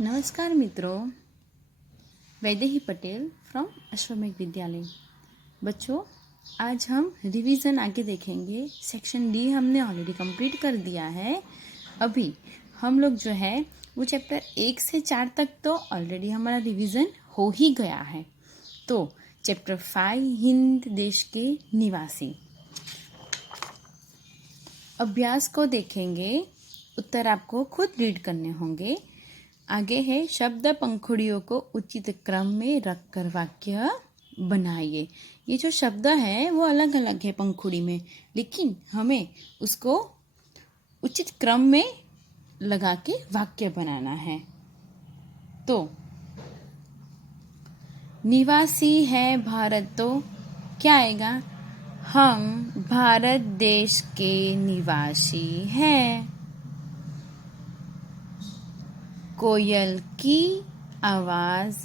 नमस्कार मित्रों, वैदेही पटेल फ्रॉम अश्वमेघ विद्यालय। बच्चों, आज हम रिवीजन आगे देखेंगे। सेक्शन डी हमने ऑलरेडी कंप्लीट कर दिया है। अभी हम लोग जो है वो चैप्टर 1 से 4 तक तो ऑलरेडी हमारा रिवीजन हो ही गया है। तो चैप्टर 5 हिंद देश के निवासी अभ्यास को देखेंगे। उत्तर आपको खुद रीड करने होंगे। आगे है शब्द पंखुड़ियों को उचित क्रम में रखकर वाक्य बनाइए। ये जो शब्द है वो अलग अलग है पंखुड़ी में, लेकिन हमें उसको उचित क्रम में लगा के वाक्य बनाना है। तो निवासी है भारत, तो क्या आएगा? हम भारत देश के निवासी हैं। कोयल की आवाज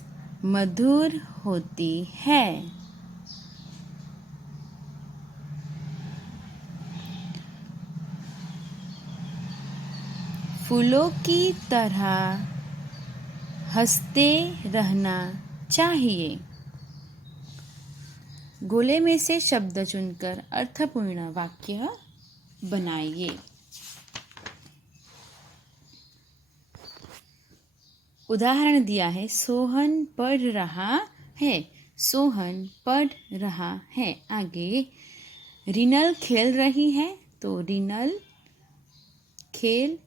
मधुर होती है। फूलों की तरह हंसते रहना चाहिए। गोले में से शब्द चुनकर अर्थपूर्ण वाक्य बनाइए। उदाहरण दिया है, सोहन पढ़ रहा है। सोहन पढ़ रहा है। आगे रिनल खेल रही है, तो रिनल खेल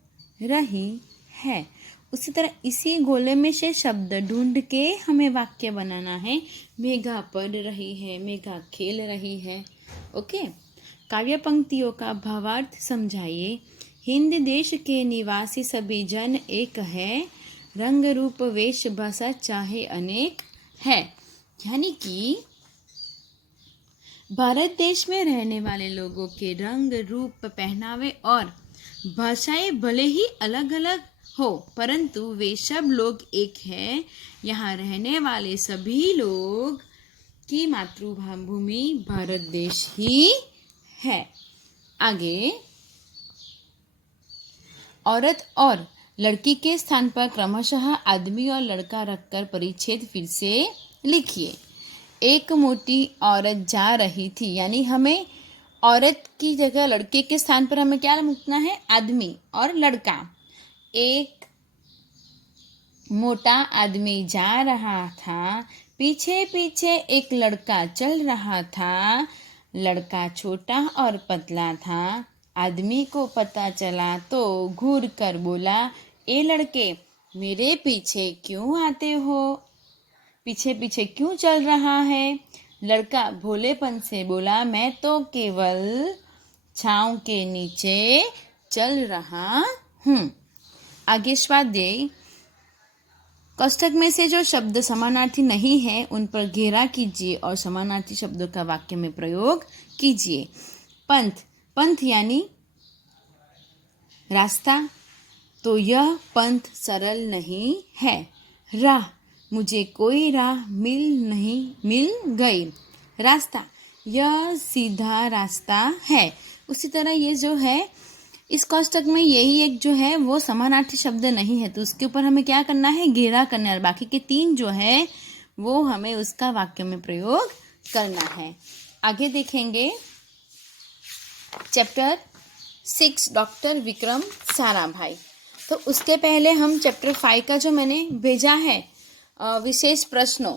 रही है। उसी तरह इसी गोले में से शब्द ढूंढ के हमें वाक्य बनाना है। मेघा पढ़ रही है, मेघा खेल रही है। ओके, काव्य पंक्तियों का भावार्थ समझाइए। हिंद देश के निवासी सभी जन एक है, रंग रूप वेश भाषा चाहे अनेक है। यानी कि भारत देश में रहने वाले लोगों के रंग रूप, पहनावे और भाषाएं भले ही अलग अलग हो, परंतु वे सब लोग एक हैं। यहाँ रहने वाले सभी लोग की मातृभूमि भारत देश ही है। आगे औरत और लड़की के स्थान पर क्रमशः आदमी और लड़का रखकर परिच्छेद फिर से लिखिए। एक मोटी औरत जा रही थी, यानी हमें औरत की जगह लड़के के स्थान पर हमें क्या लिखना है? आदमी और लड़का। एक मोटा आदमी जा रहा था, पीछे पीछे एक लड़का चल रहा था। लड़का छोटा और पतला था। आदमी को पता चला तो घूर कर बोला, ए लड़के, मेरे पीछे क्यों आते हो? पीछे पीछे क्यों चल रहा है? लड़का भोलेपन से बोला, मैं तो केवल छांव के नीचे चल रहा हूँ। आगे स्वाध्याय कोष्ठक में से जो शब्द समानार्थी नहीं है उन पर घेरा कीजिए और समानार्थी शब्दों का वाक्य में प्रयोग कीजिए। पंथ, पंथ यानी रास्ता, तो यह पंथ सरल नहीं है। राह, मुझे कोई राह मिल गई। रास्ता, यह सीधा रास्ता है। उसी तरह ये जो है इस कोष्ठक में यही एक जो है वो समानार्थी शब्द नहीं है, तो उसके ऊपर हमें क्या करना है? घेरा करना है। बाकी के 3 जो है वो हमें उसका वाक्य में प्रयोग करना है। आगे देखेंगे चैप्टर 6 डॉक्टर विक्रम साराभाई। तो उसके पहले हम चैप्टर 5 का जो मैंने भेजा है विशेष प्रश्नों,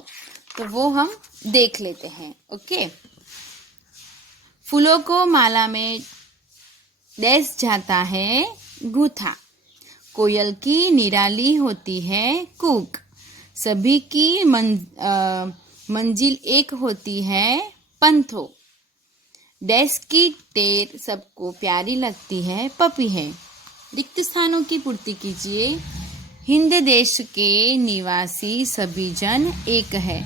तो वो हम देख लेते हैं। ओके, फूलों को माला में डैश जाता है गूथा। कोयल की निराली होती है कूक। सभी की मंजिल एक होती है पंथो। डैश की टेर सबको प्यारी लगती है पपी है। रिक्त स्थानों की पूर्ति कीजिए। हिंद देश के निवासी सभी जन एक है।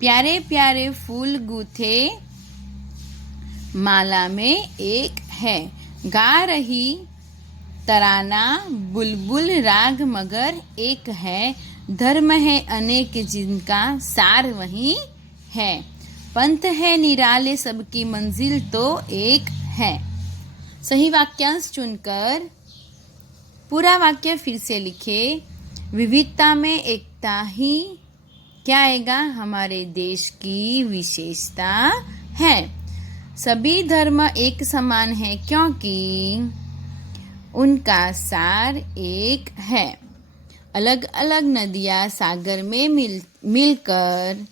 प्यारे प्यारे फूल गूथे माला में एक है। गा रही तराना बुलबुल राग मगर एक है। धर्म है अनेक जिनका सार वही है। पंथ है निराले सबकी मंजिल तो एक है। सही वाक्यांश चुनकर पूरा वाक्य फिर से लिखे। विविधता में एकता ही क्या आएगा, हमारे देश की विशेषता है। सभी धर्म एक समान है क्योंकि उनका सार एक है। अलग अलग नदियां सागर में मिलकर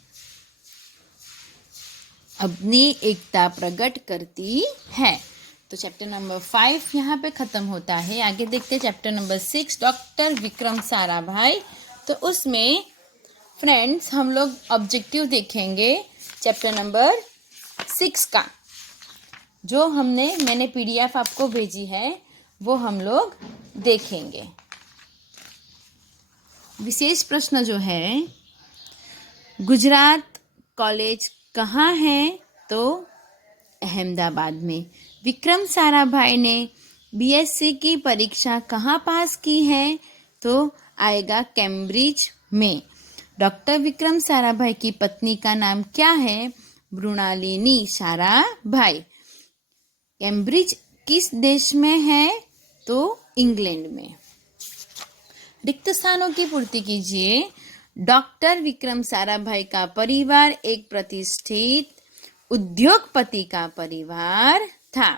अपनी एकता प्रकट करती है। तो चैप्टर नंबर 5 यहाँ पे ख़त्म होता है। आगे देखते हैं chapter number 6, doctor Vikram Sarabhai. तो उसमें फ्रेंड्स हम लोग ऑब्जेक्टिव देखेंगे चैप्टर नंबर 6 का। जो मैंने PDF आपको भेजी है वो हम लोग देखेंगे। विशेष प्रश्न जो है, गुजरात कॉलेज कहाँ है, तो अहमदाबाद में। विक्रम साराभाई ने BSc की परीक्षा कहाँ पास की है, तो आएगा कैम्ब्रिज में। डॉक्टर विक्रम साराभाई की पत्नी का नाम क्या है, मृणालिनी साराभाई। कैम्ब्रिज किस देश में है, तो इंग्लैंड में। रिक्त स्थानों की पूर्ति कीजिए। डॉक्टर विक्रम साराभाई का परिवार एक प्रतिष्ठित उद्योगपति का परिवार था।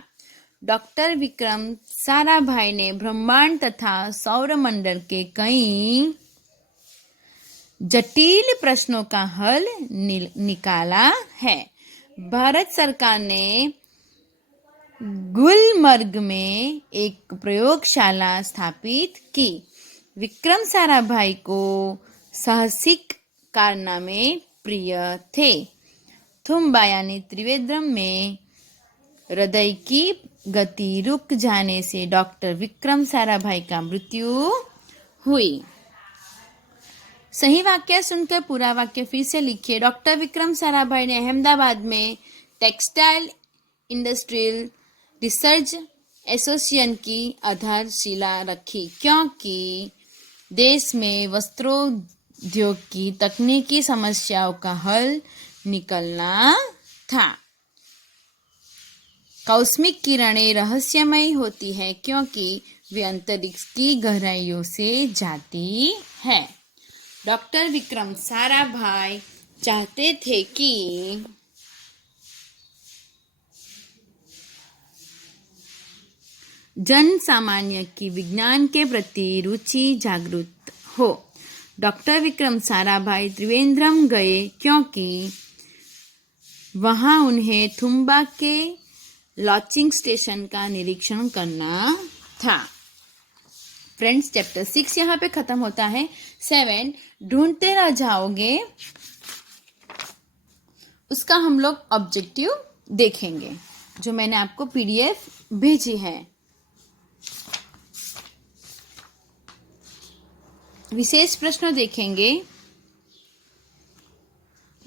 डॉक्टर विक्रम साराभाई ने ब्रह्मांड तथा सौरमंडल के कई जटिल प्रश्नों का हल निकाला है। भारत सरकार ने गुलमर्ग में एक प्रयोगशाला स्थापित की। विक्रम साराभाई को साहसिक कारनामे प्रिय थे। थुम्बा यानी त्रिवेंद्रम में हृदय की गति रुक जाने से डॉक्टर विक्रम साराभाई का मृत्यु हुई। सही वाक्य सुनकर पूरा वाक्य फिर से लिखिए। डॉक्टर विक्रम साराभाई ने अहमदाबाद में टेक्सटाइल इंडस्ट्रियल रिसर्च एसोसिएशन की आधारशिला रखी क्योंकि देश में वस्त्रोद्योग की तकनीकी समस्याओं का हल निकलना था। कॉस्मिक किरणें रहस्यमयी होती है क्योंकि वे अंतरिक्ष की गहराइयों से जाती है। डॉक्टर विक्रम साराभाई चाहते थे कि जन सामान्य की विज्ञान के प्रति रुचि जागृत हो। डॉक्टर विक्रम साराभाई त्रिवेंद्रम गए क्योंकि वहां उन्हें थुम्बा के लॉन्चिंग स्टेशन का निरीक्षण करना था। फ्रेंड्स, चैप्टर 6 यहाँ पे खत्म होता है। 7 ढूंढते रह जाओगे, उसका हम लोग ऑब्जेक्टिव देखेंगे जो मैंने आपको PDF भेजी है। विशेष प्रश्न देखेंगे।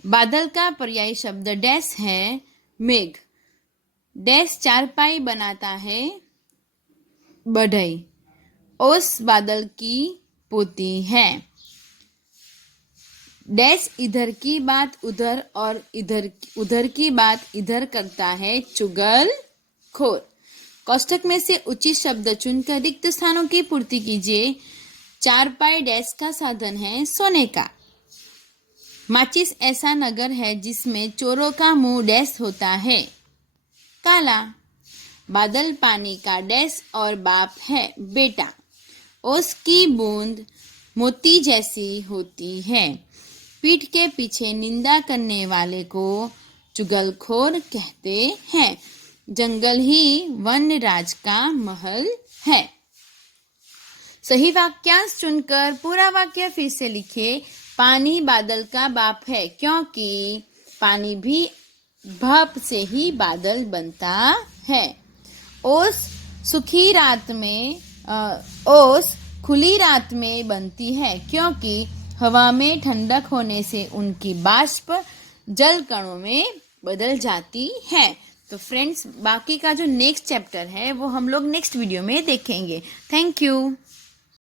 बादल का पर्यायी शब्द डैश है, मेघ। डैश चारपाई बनाता है, बढ़ई। ओस बादल की पोती है। डैश इधर की बात उधर और उधर की बात इधर करता है, चुगलखोर। कोष्ठक में से उचित शब्द चुनकर रिक्त स्थानों की पूर्ति कीजिए। चारपाई डैश का साधन है, सोने का। माचिस ऐसा नगर है जिसमें चोरों का मुंह डैश होता है, काला। बादल पानी का डैश और बाप है, बेटा। ओस की बूंद मोती जैसी होती है। पीठ के पीछे निंदा करने वाले को चुगलखोर कहते हैं। जंगल ही वनराज का महल है। सही वाक्यांश चुनकर पूरा वाक्य फिर से लिखिए। पानी बादल का बाप है क्योंकि पानी भी भाप से ही बादल बनता है। ओस खुली रात में बनती है क्योंकि हवा में ठंडक होने से उनकी बाष्प जल कणों में बदल जाती है। तो फ्रेंड्स, बाकी का जो नेक्स्ट चैप्टर है वो हम लोग नेक्स्ट वीडियो में देखेंगे। Thank you.